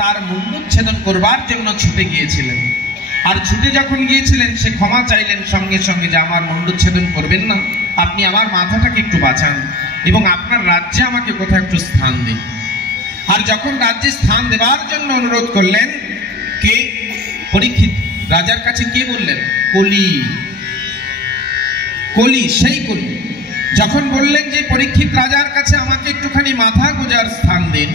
তার মুণ্ডচ্ছেদন করবার জন্য ছুটে গিয়েছিলেন। আর ছুটে যখন গিয়েছিলেন সে ক্ষমা চাইলেন সঙ্গে সঙ্গে যে আমার মুণ্ডচ্ছেদন করবেন না, আপনি আমার মাথাটাকে একটু বাঁচান এবং আপনার রাজ্যে আমাকে কোথাও একটু স্থান দিন। আর যখন রাজ্যে স্থান দেবার জন্য অনুরোধ করলেন, কে? পরীক্ষিত রাজার কাছে কে বললেন? কলি। কলি, সেই কলি যখন বললেন যে পরীক্ষিত রাজার কাছে আমাকে একটুখানি মাথা গোজার স্থান দিন,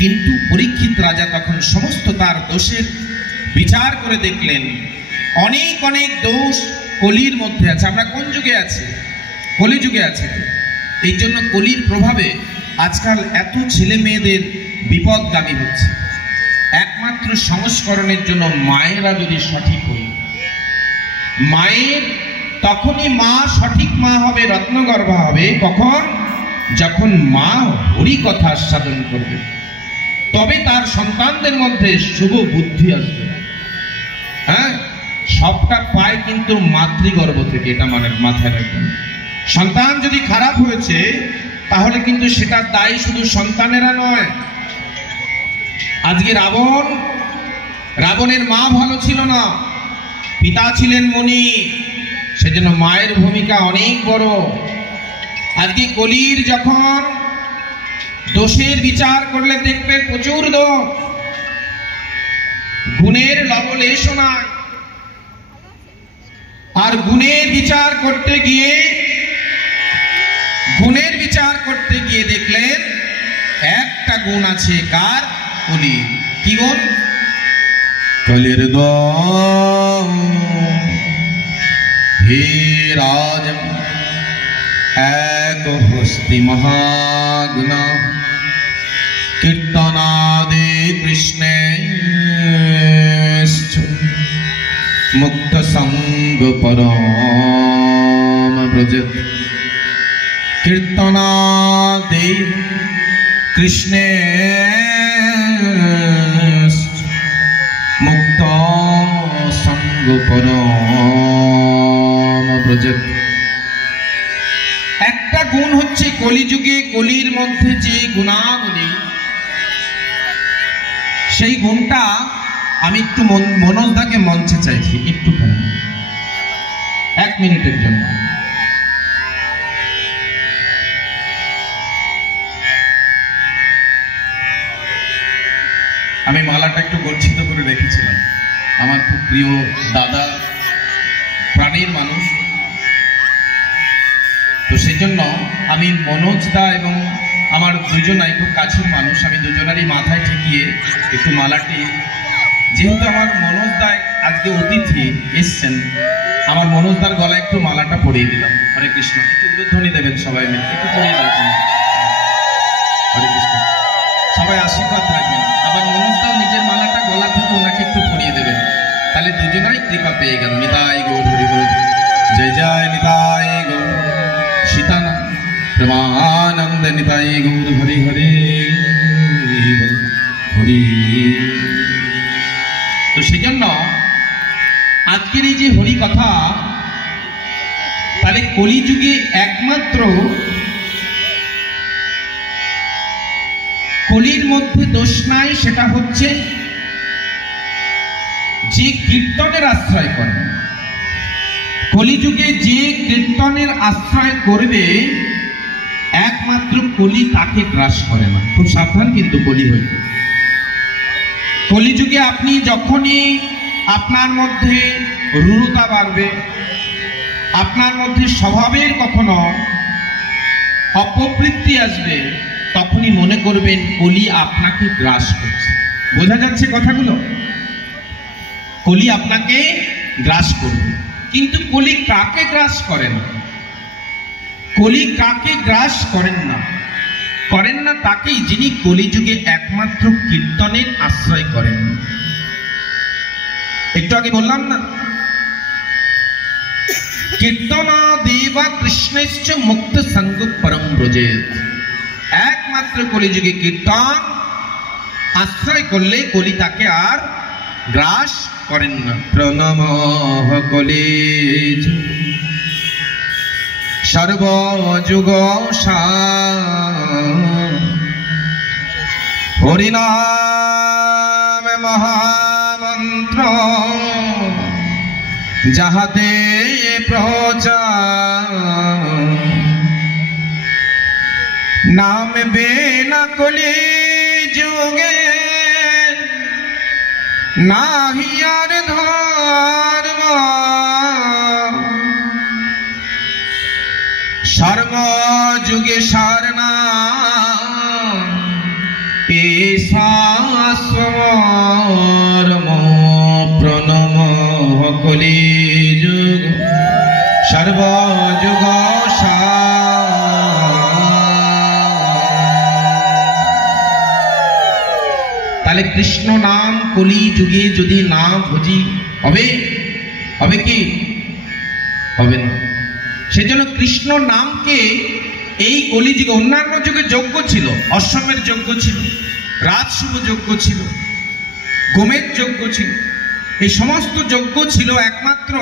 কিন্তু পরীক্ষিত রাজা তখন সমস্ত তার দোষের বিচার করে দেখলেন অনেক অনেক দোষ কলির মধ্যে আছে। আমরা কোন যুগে আছি? কলিযুগে আছে। এই জন্য কলির প্রভাবে আজকাল এত ছেলে মেয়েদের বিপদগামী হচ্ছে। একমাত্র সংস্করণের জন্য মায়েরা যদি সঠিক হই, মায়ের তখনই মা সঠিক মা হবে, রত্নগর্ভা হবে, কখন? যখন মা হরি কথা আস্বাদন করবে, তবে তার সন্তানদের মধ্যে শুভ বুদ্ধি আসবে। হ্যাঁ, সবটা পায় কিন্তু মাতৃগর্ভ থেকে, এটা মানে মাথায় রাখবেন। সন্তান যদি খারাপ হয়েছে তাহলে কিন্তু সেটা দায়ী শুধু সন্তানেরা নয়। আজকে রাবণের মা ভালো ছিল না, পিতা ছিলেন মুনি, সেজন্য মায়ের ভূমিকা অনেক বড়। আজকে কলির যখন দোষের বিচার করলে দেখবে প্রচুর দোষ, গুণের লবলেশ নাই। আর গুণের বিচার করতে গিয়ে দেখলেন একটা গুণ আছে, কার? কলি। কি গুণ? কলির দোষ হে রাজ এক হস্তি মহাগুণ, কীর্তনাদে কৃষ্ণে মুক্ত সঙ্গ পরম ব্রজত। কীর্তনাদে কৃষ্ণে মুক্ত সঙ্গ পরম ব্রজত। একটা গুণ হচ্ছে কলিযুগে কলির মধ্যে যে গুণাবলী, সেই গুণটা আমি একটু মনোজদাকে মঞ্চে চাইছি, একটুখানি 1 মিনিটের জন্য। আমি মালাটা একটু গচ্ছিত করে রেখেছিলাম। আমার খুব প্রিয় দাদা, প্রাণীর মানুষ, তো সেই জন্য আমি মনোজদা এবং আমার দুজনাই খুব কাছের মানুষ, আমি দুজনারই মাথায় ঠেকিয়ে একটু মালাটি, যেহেতু আমার মনোজদা আজকে অতিথি এসছেন, আমার মনোজদার গলায় একটু মালাটা পরিয়ে দিলাম। হরে কৃষ্ণ। একটু উলুধ্বনি দেবেন সবাই মিলে, একটু পরিয়ে দেবেন। হরে কৃষ্ণ। সবাই আশীর্বাদ রাখবেন। আবার মনোজদাও নিজের মালাটা গলা থেকে ওনাকে একটু পরিয়ে দেবেন, তাহলে দুজনাই কৃপা পেয়ে গেল। নিতাই গৌর হরি হরি, জয় জয় নিতাই গৌর সীতানাম প্রেমানন্দ, নিতাই গৌর হরি হরি হরি। তো সেজন্য আজকের এই যে হরি কথা, তাহলে কলিযুগে একমাত্র কলির মধ্যে দোষ নাই, সেটা হচ্ছে যে কীর্তনের আশ্রয় করে। কলিযুগে যে কীর্তনের আশ্রয় করবে, একমাত্র কলি তাকে গ্রাস করে না। খুব সাবধান কিন্তু কলি হইতে। কলিযুগে আপনি যখনই আপনার মধ্যে রূঢ়তা বাড়বে, আপনার মধ্যে স্বভাবের কখনো অপবৃত্তি আসবে, তখনই মনে করবেন কলি আপনাকে গ্রাস করছে। বোঝা যাচ্ছে কথাগুলো? কলি আপনাকে গ্রাস করবে। কিন্তু কলি কাকে গ্রাস করেন? কলি কাকে গ্রাস করেন না তাকেই, যিনি কলিযুগে একমাত্র কীর্তনের আশ্রয় করেন। একটু আগে বললাম না, কীর্তনা দেবা কৃষ্ণেশ্চ মুক্ত সঙ্গ পরম ব্রজেত। একমাত্র কলিযুগে কীর্তন আশ্রয় করলে কলি তাকে আর গ্রাস করেন না। প্রণমঃ কলিজ সর্বযুগ সা, おりな যাহাতে প্রচার নাম বেনা কলি যুগে নাহিয়ার ধর্ম সর্ব যুগে সারনা পেশাস্বরম প্রণম কলি যুগ সর্ব যুগ তাহলে কৃষ্ণ নাম কলি যুগে যদি না ভজি হবে হবে কি হবে না। সেজন্য কৃষ্ণ নামকে এই কলি যুগে, অন্যান্য যুগে যজ্ঞ ছিল, অশ্বমের যজ্ঞ ছিল, রাজশুভ যজ্ঞ ছিল, গোমের যজ্ঞ ছিল, এই সমস্ত যজ্ঞ ছিল একমাত্র